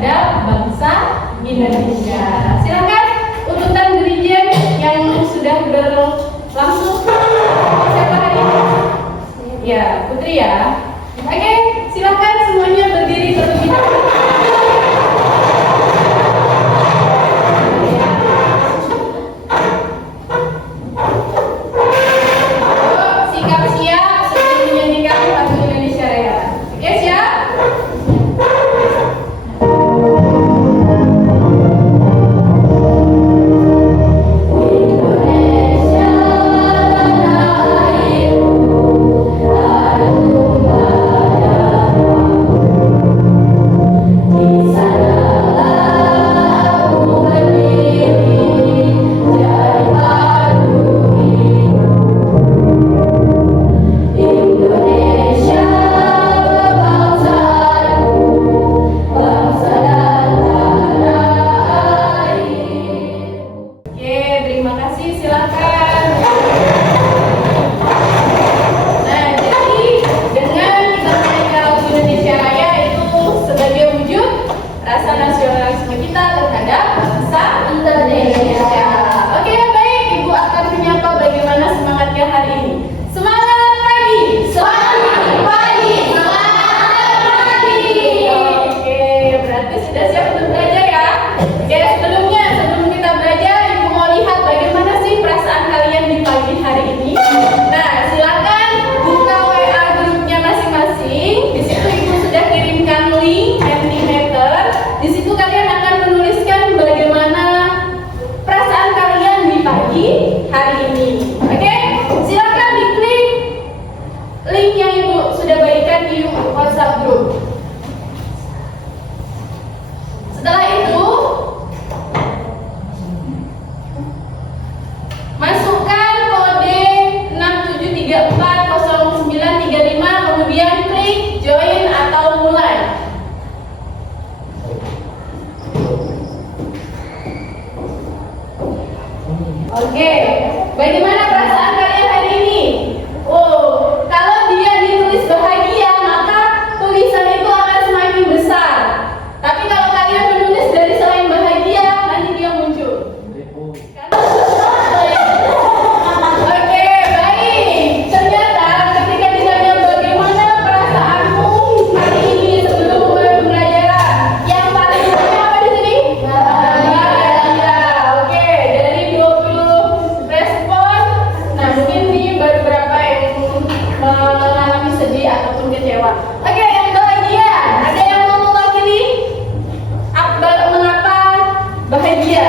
terhadap bangsa Indonesia. Silakan urutan dirijen yang sudah berlangsung. Siapa hari ini? Ya, Putri ya. Oke, silakan semuanya berdiri terlebih dahulu. Sikap siap sebelum menyanyikan lagu Indonesia Raya. Oke, siap? Oke, bagaimana perasaan kalian hari ini? Oh, kalau dia ditulis bahagia, maka tulisan itu akan semakin besar. Tapi kalau kalian menulis dari selain bahagia, nanti dia muncul. Oke, baik. Ternyata ketika ditanya bagaimana perasaanmu hari ini sebelum mulai pembelajaran, yang paling banyak apa di sini? Bahagia. Oke, dari 20 respon, nah mungkin ini beberapa yang mengalami sedih ataupun kecewa. Oke, yang bahagia, ada yang mau mewakili? Mengapa bahagia?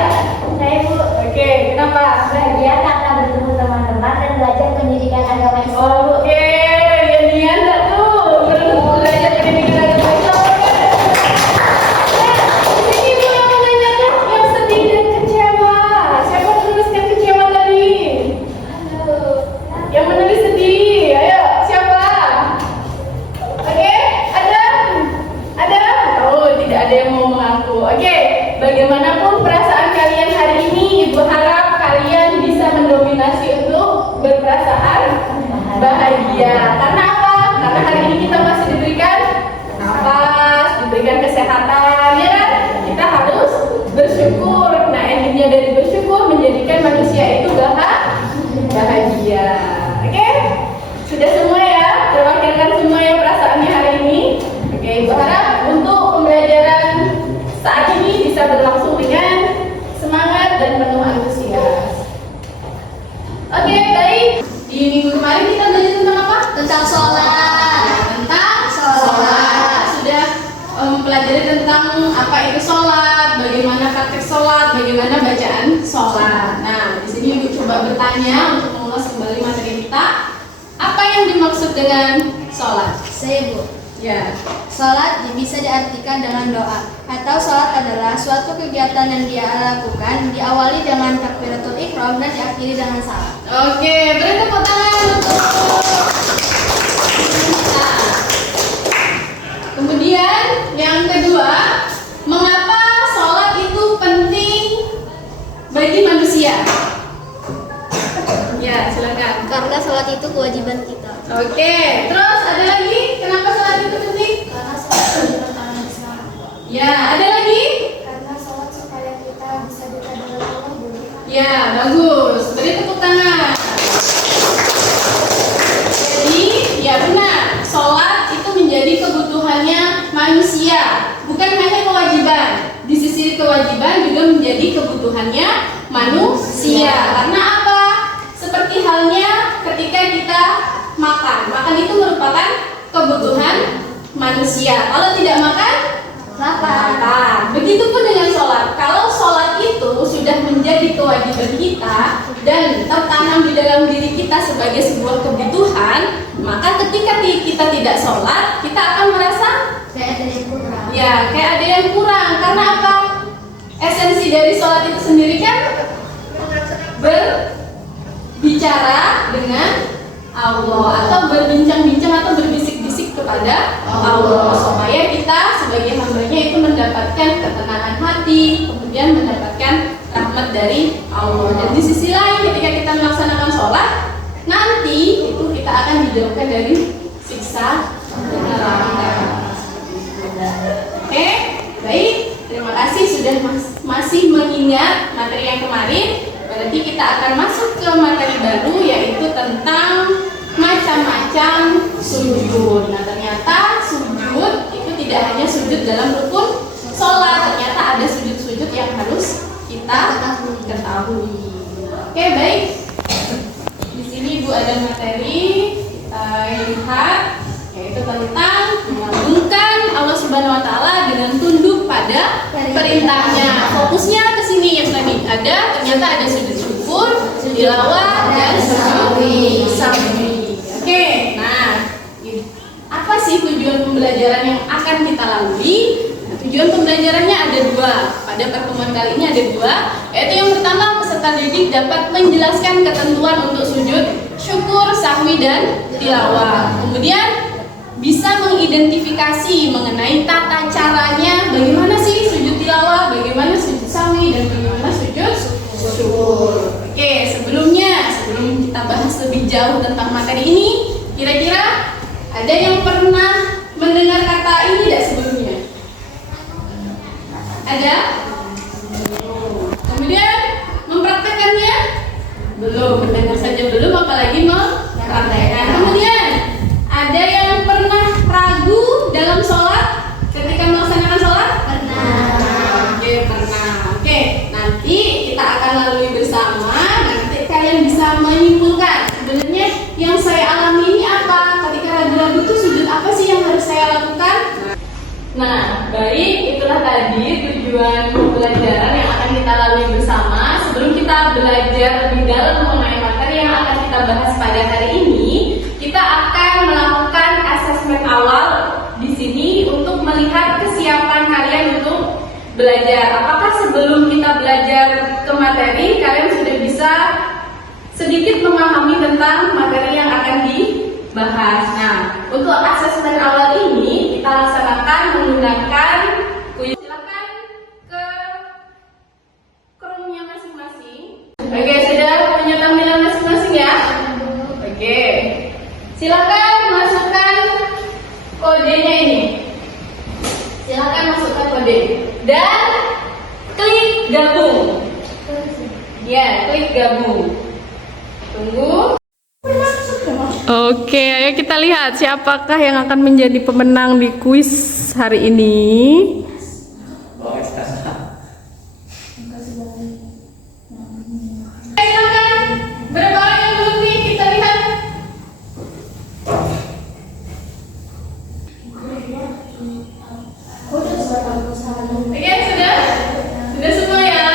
Saya Bu, Oke, kenapa? bahagia karena bertemu teman-teman dan belajar pendidikan agama Islam. Oke, Yenian tak tuh belajar pendidikan agama Islam. Di sini Bu yang menanyakan yang sedih dan kecewa. Siapa yang menuliskan kecewa tadi? Yang menulis sedih, ayo siapa? Oke, ada? Oh, tidak ada yang mau mengaku. Oke, bagaimanapun perasaan kalian hari ini, Ibu harap kalian bisa mendominasi untuk berperasaan bahagia. Karena apa? Karena hari ini kita masih diberikan nafas, diberikan kesehatan, ya kan? Kita harus bersyukur. Nah, endingnya dari bersyukur menjadikan manusia itu bahagia. Oke? Sudah semua ya? Terwakilkan semua ya perasaannya hari ini? Oke, Ibu harap untuk pembelajaran saat ini bisa berlangsung dengan semangat dan penuh antusias. Oke, baik. Di minggu kemarin kita belajar tentang apa? Tentang sholat. Tentang sholat. Sudah mempelajari tentang apa itu sholat, bagaimana praktek sholat, bagaimana bacaan sholat. Nah, di sini Ibu coba bertanya untuk mengulas kembali materi kita. Apa yang dimaksud dengan sholat? Saya Bu, Ya. sholat bisa diartikan dengan doa atau sholat adalah suatu kegiatan yang dia lakukan diawali dengan takbiratul ihram dan diakhiri dengan salam. Oke, beri tepuk tangan untuk kita. Kemudian yang kedua, mengapa sholat itu penting bagi manusia? Ya, silakan. Karena sholat itu kewajiban kita. Oke, terus ada lagi? Kenapa sholat itu penting? Karena sholat kewajiban Islam. Ya, ada lagi? manusia, bukan hanya kewajiban. Di sisi kewajiban juga menjadi kebutuhannya manusia. Karena apa? Seperti halnya ketika kita makan. Makan itu merupakan kebutuhan manusia. Kalau tidak makan, lapar. Begitupun dengan sholat. Kalau sholat itu sudah menjadi kewajiban kita dan tertanam di dalam diri kita sebagai sebuah kebutuhan, maka ketika kita tidak sholat, kita akan merasa Kayak ada yang kurang. ya kayak ada yang kurang. Karena apa? Esensi dari sholat itu sendiri kan berbicara dengan Allah atau berbincang-bincang atau berbisik-bisik kepada Allah supaya kita sebagai hambanya itu mendapatkan ketenangan hati, kemudian mendapatkan rahmat dari Allah. Dan di sisi lain ketika kita melaksanakan sholat, nanti itu kita akan dijauhkan dari siksa neraka. Oke, baik. Terima kasih sudah masih mengingat materi yang kemarin. Berarti kita akan masuk ke materi baru, yaitu tentang macam-macam sujud. Nah, ternyata sujud itu tidak hanya sujud dalam rukun sholat. Ternyata ada sujud-sujud yang harus kita ketahui. Oke, baik. Di sini Ibu ada materi kita lihat, yaitu tentang mengagungkan Allah Subhanahu Wa Taala dengan tunduk pada perintahnya. Fokusnya ke sini yang tadi ada, ternyata ada sujud syukur, tilawah, dan sujud sahwi. Oke, nah apa sih tujuan pembelajaran yang akan kita lalui? Nah, tujuan pembelajarannya ada dua. Pada pertemuan kali ini ada dua, yaitu yang pertama, peserta didik dapat menjelaskan ketentuan untuk sujud syukur, sahwi, dan tilawah. Kemudian bisa mengidentifikasi mengenai tata caranya, bagaimana sih sujud tilawah, bagaimana sujud sahwi, dan bagaimana sujud syukur. Oke, sebelum kita bahas lebih jauh tentang materi ini, kira-kira ada yang pernah mendengar kata ini tidak sebelumnya? Ada? Kemudian mempraktekannya? Belum, mendengar saja belum, apalagi mempraktekkan. Kemudian ada yang pernah ragu dalam sholat ketika melaksanakan sholat? Pernah. Oke, pernah. Oke, nanti kita akan lalui bersama dan nanti kalian bisa menyimpulkan sebenarnya yang saya alami ini apa. Ketika ragu-ragu itu sujud apa sih yang harus saya lakukan? Nah, baik, itulah tadi tujuan pembelajaran yang akan kita lalui bersama. Sebelum kita belajar lebih dalam mengenai materi yang akan kita bahas pada hari ini, kita akan melakukan asesmen awal di sini untuk melihat kesiapan kalian untuk belajar. Apakah sebelum kita belajar ke materi, kalian sudah bisa sedikit memahami tentang materi yang akan dibahas? Nah, untuk asesmen awal ini kita laksanakan menggunakan kuis. Silakan ke roomnya masing-masing. Oke, sudah punya tampilan masing-masing ya? Oke. Silakan masukkan kodenya ini. Silakan masukkan kode dan klik gabung. Ya, klik gabung. Tunggu. Oke, ayo kita lihat siapakah yang akan menjadi pemenang di kuis hari ini. Silakan. Berapa orang yang belum nih? Kita lihat. Oke, sudah? Sudah semua ya?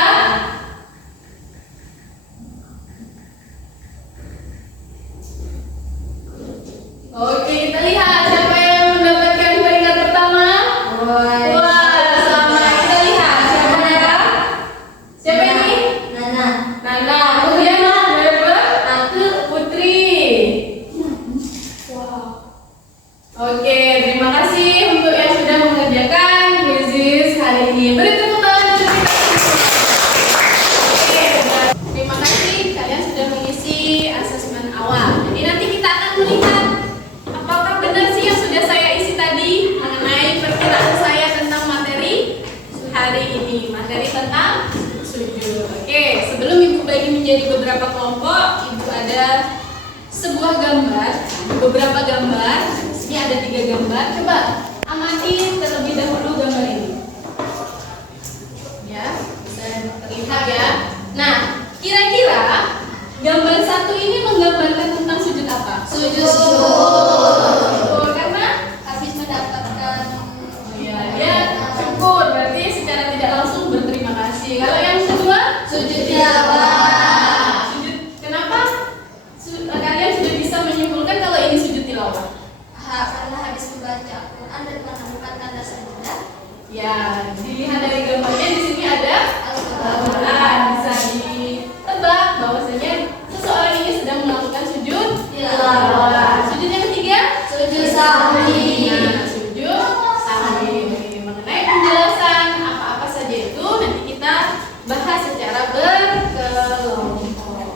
Oke, kita lihat siapa yang mendapatkan peringkat pertama. Wah, sama. Kita lihat siapa ya? Siapa ini? Nana. Kemudian berapa? Aku Putri. Wow. Oke, terima kasih untuk yang sudah mengerjakan kuisis hari ini. Beri tepuk tangan untuk kita. Oke, terima kasih kalian sudah mengisi asesmen awal. Jadi nanti kita akan melihat apakah benar sih yang sudah saya isi tadi mengenai perkiraan saya tentang materi hari ini, materi tentang sujud. Oke, sebelum Ibu bagi menjadi beberapa kelompok, Ibu ada sebuah gambar, beberapa gambar. Di sini ada 3 gambar. Coba Amati terlebih dahulu gambar ini. Ya, bisa terlihat ya. Nah, kira-kira gambar satu ini menggambarkan tentang sujud apa? Sujud. Syukur, karena Habis mendapatkan ya, dia syukur berarti secara tidak langsung berterima kasih. Kalau yang kedua, sujud tilawah. sujud. Kenapa? Kalian sudah bisa menyimpulkan kalau ini sujud tilawah. Karena habis membaca Al-Quran dan menemukan tanda sajadah. Ya, dilihat dari gambarnya di sini ada Al-Quran. Bisa ditebak bahwasanya seseorang ini sedang melakukan sujud tilawah. Sujud yang ketiga, Sujud sahwi. Nah, sujud sahwi. Mengenai penjelasan apa-apa saja itu nanti kita bahas secara berkelompok.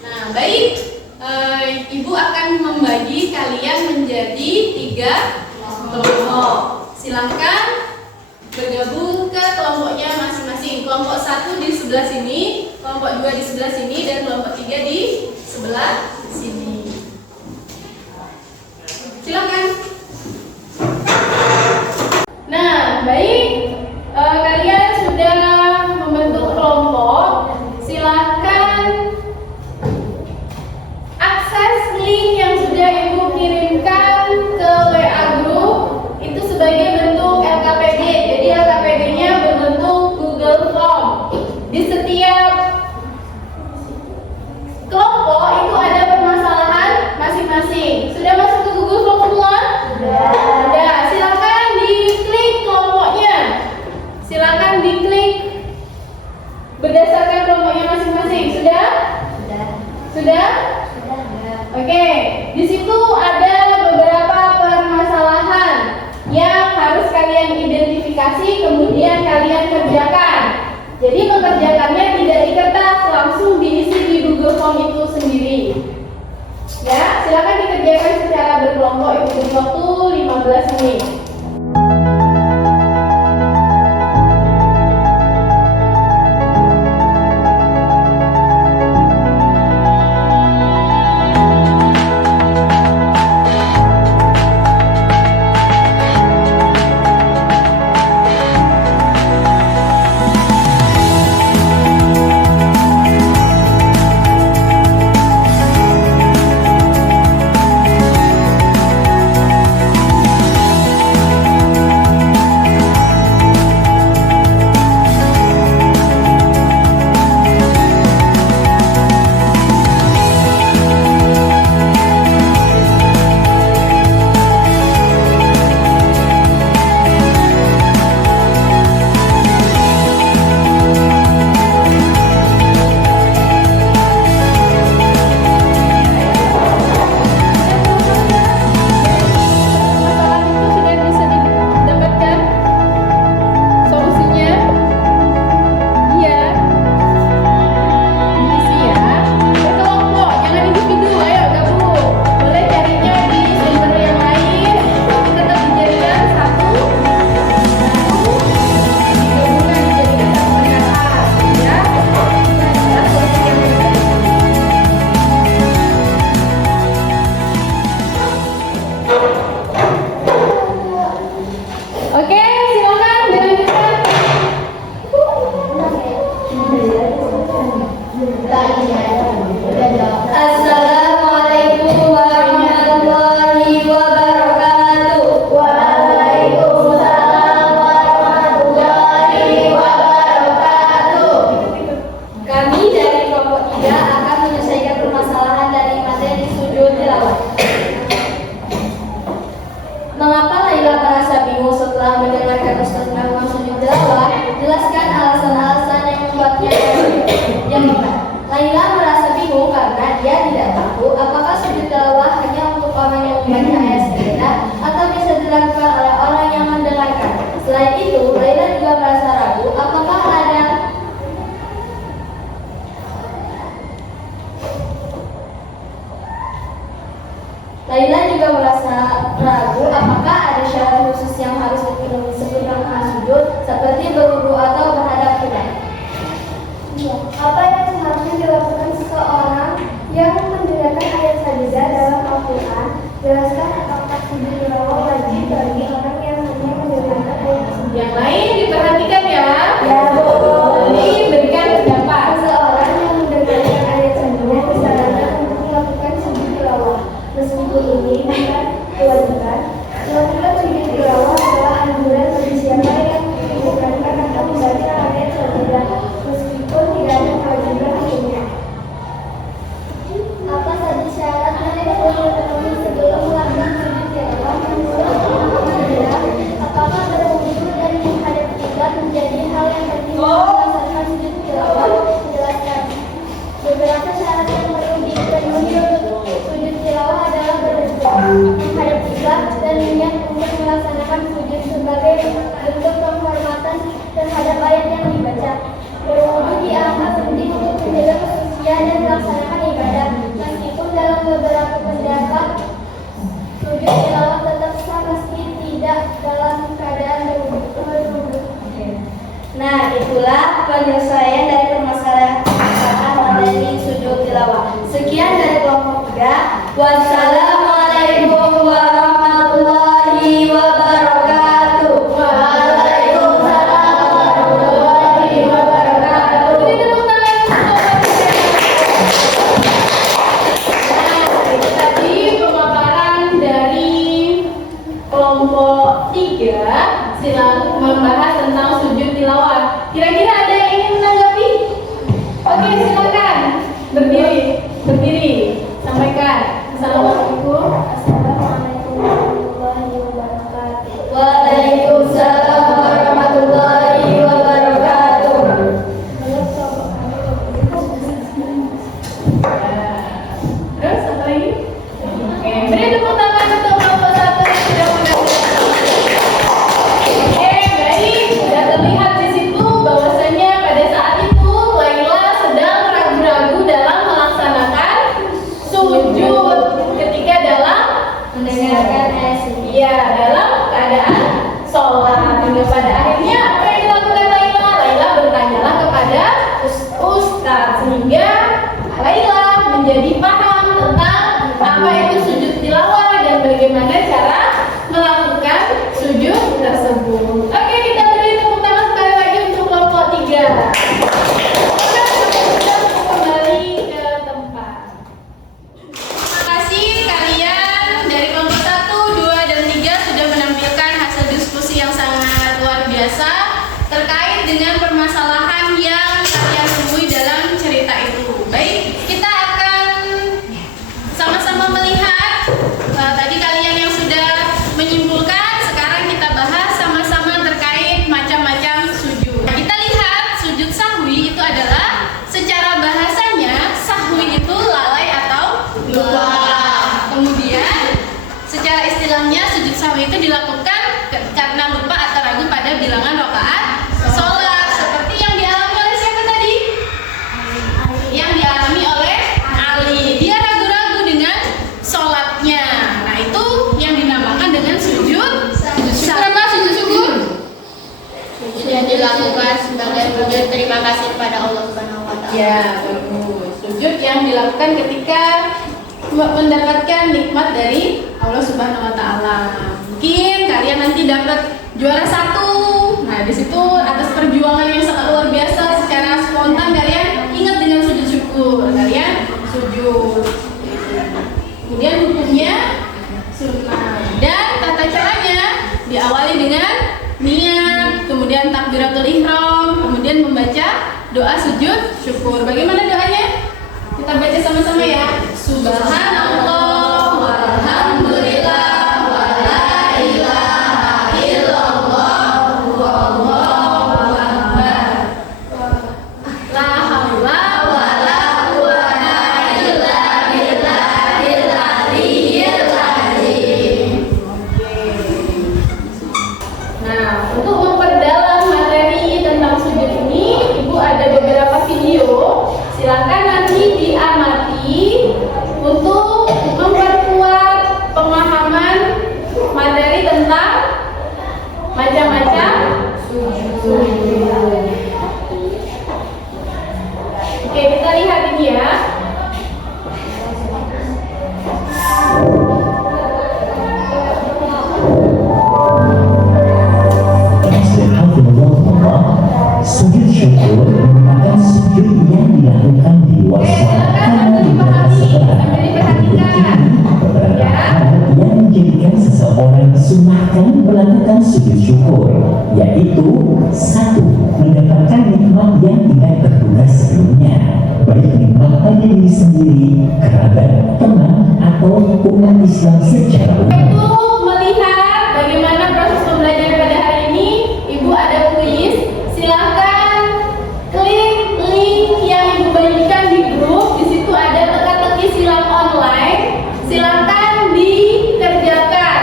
Nah, baik. Ibu akan membagi kalian menjadi 3 kelompok. Silahkan bergabung ke kelompoknya masing-masing. Kelompok 1 di sebelah sini, kelompok 2 di sebelah sini, dan kelompok 3 di sebelah sini. Silakan. Nah, baik. Kalian sudah membentuk kelompok. Silakan akses link yang sudah Ibu kirimkan ke WA group itu sebagai bentuk LKPD. Jadi LKPD-nya berbentuk Google Form. Di setiap kelompok itu ada permasalahan masing-masing. Sudah masuk ke Google Form semua? Sudah. Silakan diklik kelompoknya. Silakan diklik berdasarkan kelompoknya masing-masing. Sudah? Sudah? Oke, di situ ada beberapa permasalahan yang harus kalian identifikasi, kemudian kalian kerjakan. Jadi mengerjakannya tidak di kertas, langsung diisi di Google Form itu sendiri. Ya, silakan dikerjakan secara berkelompok. Itu beri waktu 15 menit. Laila juga merasa ragu apakah ada syarat khusus yang harus dipenuhi sebelum sujud, seperti berwudu atau berhadap kiblat. Apa yang seharusnya dilakukan seseorang yang mendengarkan ayat sajadah dalam Al-Quran Jelaskan apakah sujud tilawah wajib bagi orang yang hanya mendengarkan ayat sujud. Yang lain diperhatikan ya. Ya, Bu. Jadi berikan pendapat. Seseorang yang mendengarkan ayat sujud disarankan untuk melakukan sujud tilawah. Meskipun ini bukan kewajiban, melakukan sujud tilawah adalah anjuran bagi siapa yang mendengarkan atau membaca ayat sujud, meskipun tidak ada kewajiban hukumnya. Apa saja syarat yang perlu dipenuhi sebelum melakukan sujud tilawah? Apakah berwudu dan menghadap kiblat menjadi hal yang penting melaksanakan sujud tilawah? Menjelaskan beberapa syarat yang perlu dipenuhi untuk sujud tilawah adalah berwudu, menghadap kiblat, dan niat untuk melaksanakan sujud sebagai bentuk penghormatan terhadap ayat yang dibaca. Berwudu dianggap penting untuk menjaga kesucian dan melaksanakan ibadah. Meskipun dalam beberapa pendapat sujud tilawah tetap sah meski tidak dalam keadaan berwudu. Nah, itulah penyelesaian dari permasalahan materi sujud tilawah. Sekian dari kelompok 3. Wassalamualaikum warahmatullahi wabarakatuh. Waalaikumsalam warahmatullahi wabarakatuh. Beri tepuk tangan untuk Nah, itu tadi pemaparan dari kelompok 3 silang membahas tentang sujud tilawah. Kira-kira ada yang ingin menanggapi? Oke, silakan. Berdiri. Sampaikan. Assalamualaikum. Assalamualaikum warahmatullahi wabarakatuh. Waalaikumsalam warahmatullahi wabarakatuh. Terus apa lagi? Oke, beri tepuk tangan untuk kelompok 1 yang sudah mendengarkan. Oke, baik. Sudah terlihat di situ bahwasanya pada saat itu Laila sedang ragu-ragu dalam melaksanakan sujud ketika dalam Mendengarkan ayat sujud. Iya, dalam keadaan sholat. Hingga pada akhirnya apa yang dilakukan Laila? Laila bertanyalah kepada Ustaz, sehingga Laila menjadi paham tentang apa itu sujud tilawah dan bagaimana cara melakukan sujud tersebut. Oke, kita beri tepuk tangan sekali lagi untuk kelompok 3. Kita kembali ke tempat. Terima kasih kalian dari kelompok 1, 2, dan 3 sudah menampilkan hasil diskusi yang sangat luar biasa terkait dengan permasalahan yang kalian temui dalam cerita itu. Baik, kita akan sama-sama melihat tadi kalian yang sudah menyimpulkan, sekarang kita bahas sama-sama terkait macam-macam sujud. Kita lihat sujud sahwi itu adalah secara bahasanya sahwi itu lalai atau lupa. Kemudian secara istilahnya sujud sahwi itu dilakukan karena lupa atau ragu pada bilangan rakaat sholat, seperti yang dialami oleh siapa tadi? Yang dialami oleh Ali. Dia ragu-ragu dengan sholatnya. Nah, itu yang dinamakan dengan sujud apa? Sujud syukur. Yang dilakukan sebagai wujud terima kasih kepada Allah Subhanahu wa taala. Ya, bagus. Sujud yang dilakukan ketika mendapatkan nikmat dari Allah Subhanahu wa taala. Mungkin kalian nanti dapat juara 1. Nah, di situ atas perjuangan yang sangat luar biasa, secara spontan kalian ingat dengan sujud syukur. Kalian sujud. Kemudian hukumnya sunnah. Dan tata caranya diawali dengan niat, kemudian takbiratul ihram, kemudian membaca doa sujud syukur. Bagaimana doanya? Kita baca sama-sama ya. Subhanallah walhamdulillah wala ilaha illallah wallahu akbar. La haula wala quwwata illa billahil aliyyil azim. Nah, untuk memperdalam materi tentang sujud ini, Ibu ada beberapa video. Silakan nanti diamati untuk yaitu satu, mendapatkan nikmat yang tidak tertunda sebelumnya, baik nikmat pada diri sendiri, kerabat, teman, atau umat Islam secara umum. Itu melihat bagaimana proses pembelajaran pada hari ini, Ibu ada kuis. Silahkan klik link yang Ibu bagikan di grup. Di situ ada teka-teki silang online. Silahkan dikerjakan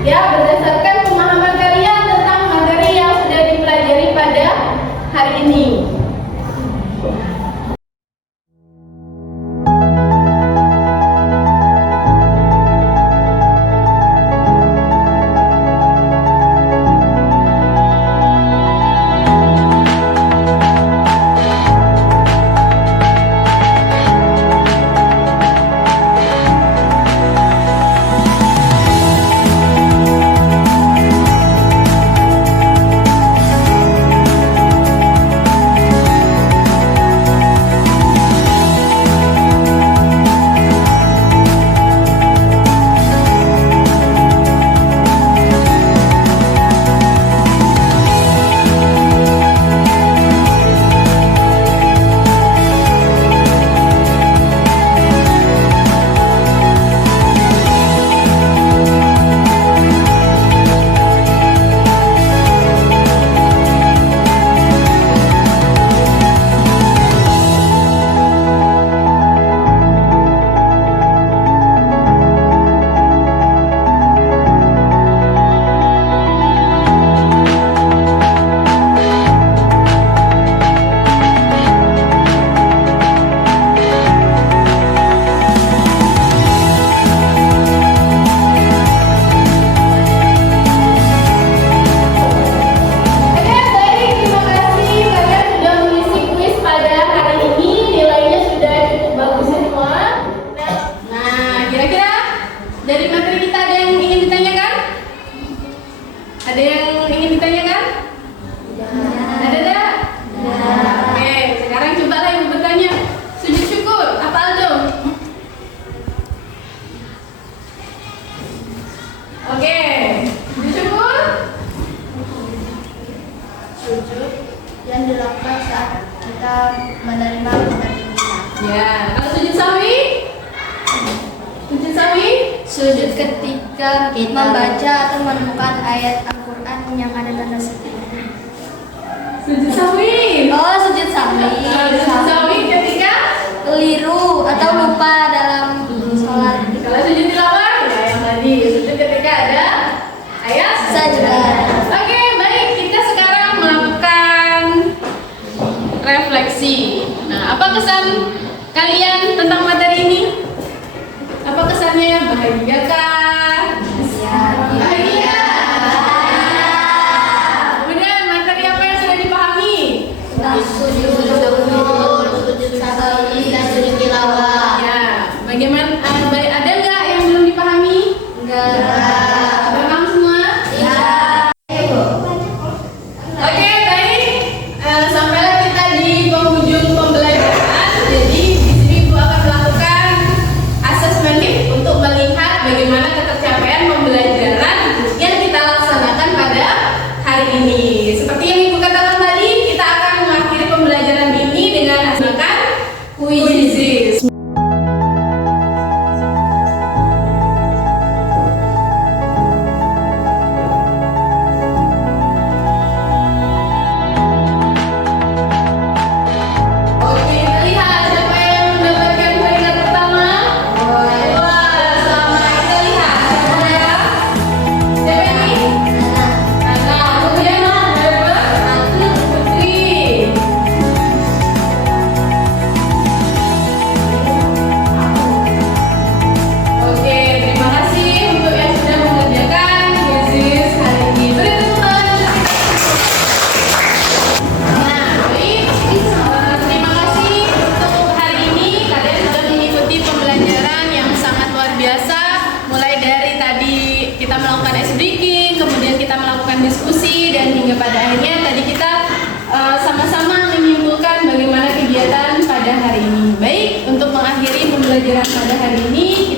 ya berdasarkan pemahaman kalian tentang materi yang sudah dipelajari pada hari ini. yang dilakukan saat kita menerima pendidikan. Ya, kalau sujud sawi? Sujud sawi? Sujud ketika kita membaca atau menemukan ayat Al-Quran yang ada tanda setir. Sujud sawi? Oh, sujud sawi. Sujud sawi ketika Keliru atau lupa dalam sholat. kalau sujud tilawah ya yang tadi sujud ketika ada ayat Sajdah. Oke, baik, kita sekarang melakukan refleksi. Nah, apa kesan kalian tentang materi ini? Apa kesannya? Bahagia kah? Bahagia. Kemudian materi apa yang sudah dipahami? Sujud sawi dan sujud tilawah. Ya, bagaimana? Ada nggak yang belum dipahami? Enggak. Paham semua? Ya. Oke, baik. Sampailah kita di penghujung pembelajaran. Jadi di sini Ibu akan melakukan asesmen untuk melihat bagaimana ketercapaian pembelajaran yang kita laksanakan pada hari ini. Seperti yang Ibu katakan tadi, kita akan mengakhiri pembelajaran ini dengan menggunakan kuisis. Oke, kita lihat siapa yang mendapatkan peringkat pertama. Wah, sama kita lihat siapa ya? Siapa ini? Nana. Kemudian Putri. Oke, terima kasih untuk yang sudah mengerjakan kuisis hari ini. Beri tepuk tangan. Nah, baik. Terima kasih untuk hari ini kalian sudah mengikuti pembelajaran yang sangat luar biasa. Mulai dari tadi kita melakukan ice breaking, kemudian kita melakukan diskusi, dan hingga pada akhirnya tadi kita sama-sama menyimpulkan bagaimana kegiatan pada hari ini. Baik, untuk mengakhiri pembelajaran pada hari ini,